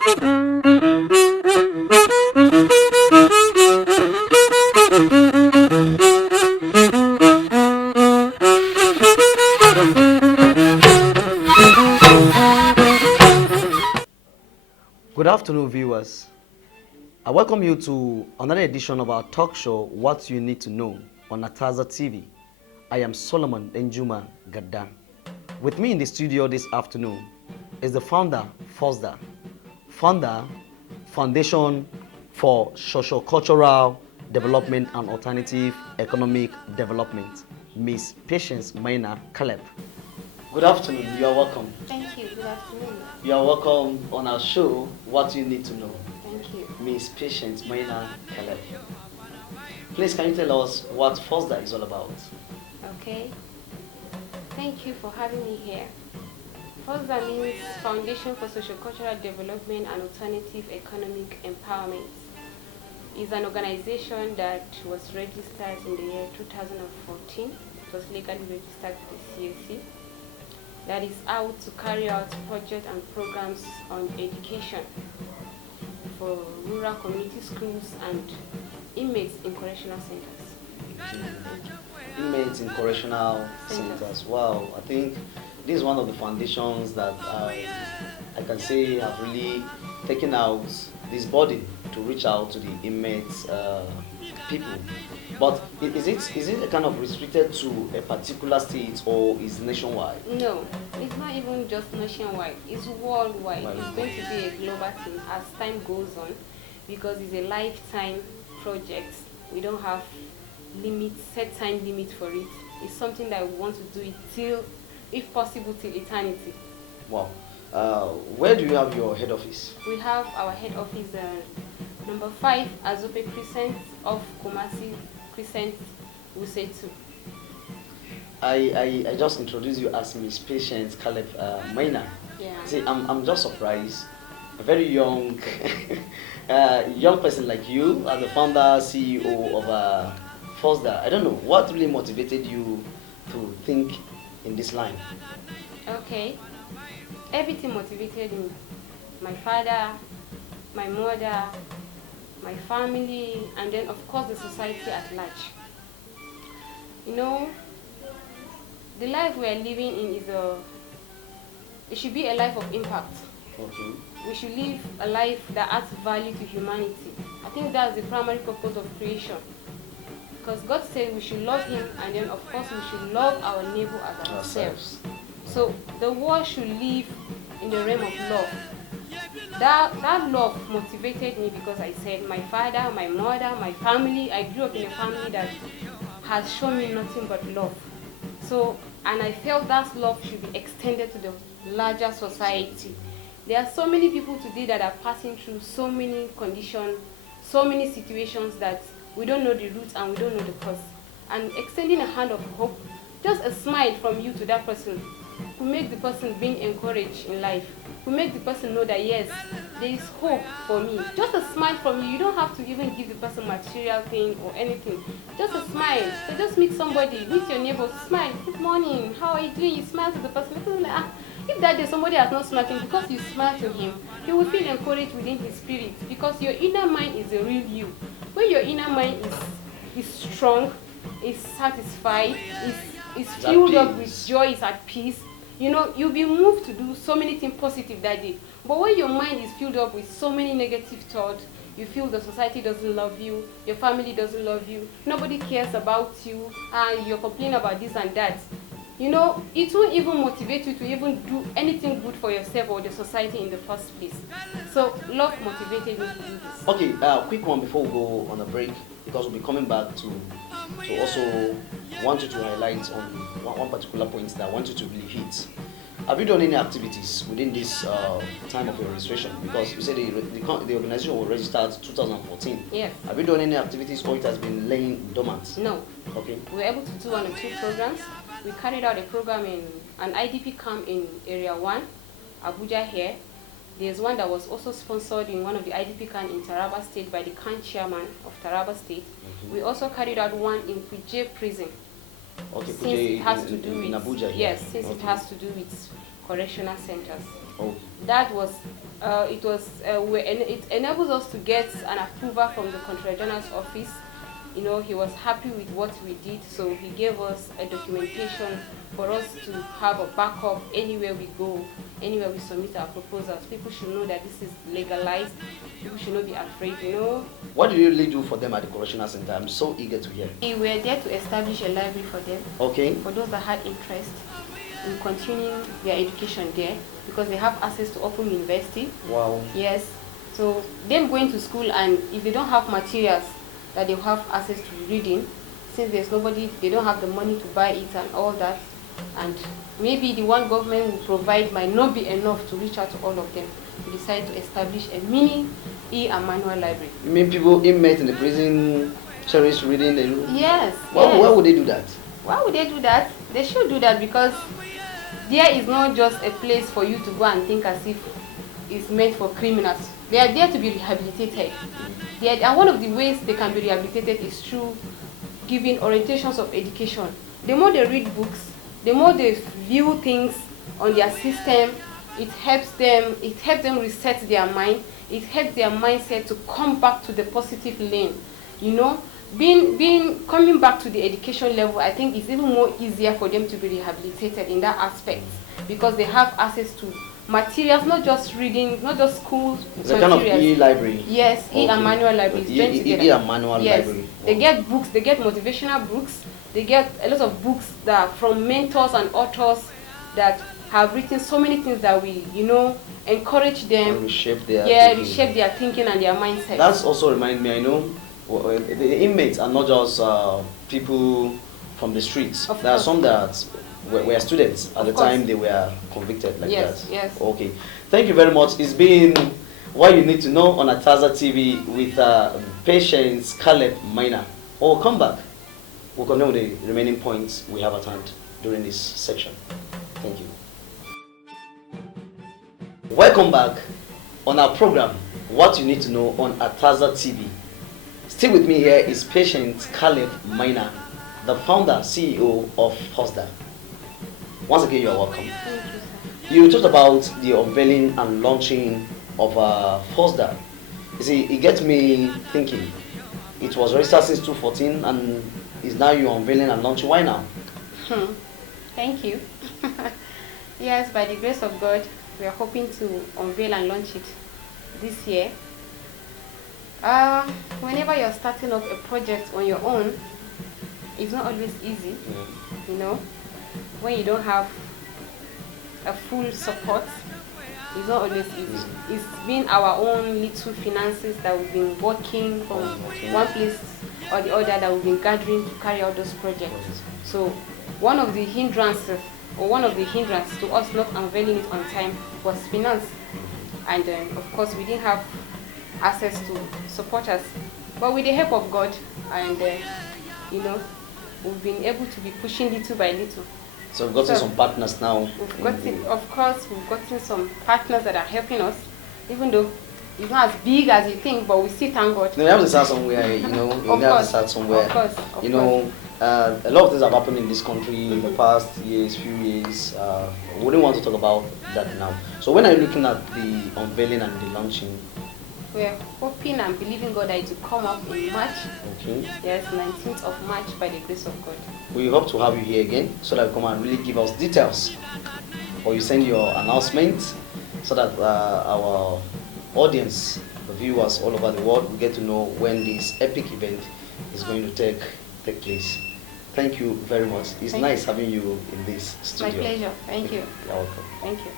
Good afternoon, viewers. I welcome you to another edition of our talk show, What You Need to Know, on Ataza TV. I am Solomon Enjuma Gaddan. With me in the studio this afternoon is the founder, Fosda, founder, Foundation for Socio-cultural Development and Alternative Economic Development, Miss Patience Caleb. Good afternoon, you are welcome. Thank you, good afternoon. You are welcome on our show, What You Need to Know. Thank you. Miss Patience Caleb. Please, can you tell us what FOSDA is all about? Okay. Thank you for having me here. FOSDA means Foundation for Socio-cultural Development and Alternative Economic Empowerment. It's an organization that was registered in the year 2014. It was legally registered with the CAC. That is out to carry out projects and programs on education for rural community schools and inmates in correctional centers. Inmates in correctional centers. Wow, I think this is one of the foundations that I can say have really taken out this body to reach out to the inmates people. But is it kind of restricted to a particular state or is nationwide? No, it's not even just nationwide. It's worldwide. It's going to be a global thing as time goes on because it's a lifetime project. We don't have set time limit for it. It's something that we want to do it till, if possible, till eternity. Wow. Where do you have your head office? We have our head office number 5 Azope Crescent off Kumasi Crescent, Wusetu. I just introduced you as Miss Patience Caleb Maina. Yeah. See, I'm just surprised. A very young young person like you, as the founder, CEO of Fosda. I don't know what really motivated you to think in this line. Okay. Everything motivated me. My father, my mother, my family, and then of course the society at large. You know, the life we are living in it should be a life of impact. Okay. We should live a life that adds value to humanity. I think that's the primary purpose of creation. Because God said we should love Him, and then of course we should love our neighbor as ourselves. So the world should live in the realm of love. That love motivated me because I said my father, my mother, my family, I grew up in a family that has shown me nothing but love. So, and I felt that love should be extended to the larger society. There are so many people today that are passing through so many conditions, so many situations that we don't know the roots and we don't know the cause. And extending a hand of hope, just a smile from you to that person, will make the person being encouraged in life, will make the person know that yes, there is hope for me. Just a smile from you. You don't have to even give the person material thing or anything. Just a smile. So just meet somebody, meet your neighbor, smile. Good morning, how are you doing? You smile to the person. The person like, if that day somebody has not smiled to him, because you smile to him, he will feel encouraged within his spirit because your inner mind is the real you. When your inner mind is strong, is satisfied, is filled up with joy, is at peace, you know, you'll be moved to do so many things positive that day. But when your mind is filled up with so many negative thoughts, you feel the society doesn't love you, your family doesn't love you, nobody cares about you, and you're complaining about this and that. You know, it won't even motivate you to even do anything good for yourself or the society in the first place. So love motivated me to do this. Okay, quick one before we go on a break, because we'll be coming back to also want you to highlight on one particular point that I want you to really hit. Have you done any activities within this time of your registration? Because you said the organization was registered 2014. Yes. Have you done any activities or it has been laying dormant? No. Okay. We were able to do 1 or 2 programs. We carried out a program in an IDP camp in Area 1, Abuja here. There's one that was also sponsored in one of the IDP camps in Taraba State by the camp chairman of Taraba State. Mm-hmm. We also carried out one in Kuje prison. Okay, since it has to do with Abuja here. Yes, since it has to do with correctional centers. Oh. That was, it enables us to get an approval from the Controller General's office. You know, he was happy with what we did, so he gave us a documentation for us to have a backup anywhere we go, anywhere we submit our proposals. People should know that this is legalized. People should not be afraid, you know. What do you really do for them at the correctional center? I'm so eager to hear. We were there to establish a library for them. Okay. For those that had interest in continuing their education there, because they have access to Open University. Wow. Yes. So them going to school, and if they don't have materials that they have access to reading, since there's nobody, they don't have the money to buy it and all that, and maybe the one government will provide might not be enough to reach out to all of them. We decided to establish a mini and manual library. You mean people inmates in the prison cherish reading? Yes. Why would they do that? Why would they do that? They should do that because there is not just a place for you to go and think as if it's meant for criminals. They are there to be rehabilitated. And one of the ways they can be rehabilitated is through giving orientations of education. The more they read books, the more they view things on their system, it helps them reset their mind. It helps their mindset to come back to the positive lane. You know, coming back to the education level, I think it's even more easier for them to be rehabilitated in that aspect because they have access to materials, not just reading, not just school it's a materials. kind of e-library. Yes, okay. and manual libraries. E and manual yes. library. They get books, they get motivational books, they get a lot of books that are from mentors and authors that have written so many things that will, you know, encourage them. And reshape their thinking and their mindset. That's also remind me, I know the inmates are not just people from the streets. There are some that were students at the time they were convicted like that. Yes. Okay. Thank you very much. It's been What You Need to Know on Ataza TV with Patience Caleb Maina. We'll come back. We'll continue with the remaining points we have at hand during this section. Thank you. Welcome back on our program, What You Need to Know on Ataza TV. Still with me here is Patience Caleb Maina, the founder, CEO of Fosda. Once again, you are welcome. Thank you, sir. You talked about the unveiling and launching of Fosda. You see, it gets me thinking. It was registered since 2014 and is now you unveiling and launching. Why now? Thank you. Yes, by the grace of God, we are hoping to unveil and launch it this year. Whenever you're starting up a project on your own, it's not always easy, you know. When you don't have a full support, it's not always easy. It's been our own little finances that we've been working from one place or the other that we've been gathering to carry out those projects. So one of the hindrances to us not unveiling it on time was finance. And of course we didn't have access to supporters. But with the help of God and you know, we've been able to be pushing little by little. So we've gotten some partners now. Of course, we've gotten some partners that are helping us, even though it's not as big as you think, but we still thank God. No, we have to start somewhere, you know. We have to start somewhere. Of course. You know, a lot of things have happened in this country in the past few years. We wouldn't want to talk about that now. So when are you looking at the unveiling and the launching? We're hoping and believing God that it will come up in March. Okay. Yes, 19th of March by the grace of God. We hope to have you here again so that you come and really give us details. Or you send your announcement so that our audience, the viewers all over the world, will get to know when this epic event is going to take place. Thank you very much. It's nice having you in this studio. My pleasure. Thank you. You're welcome. Thank you.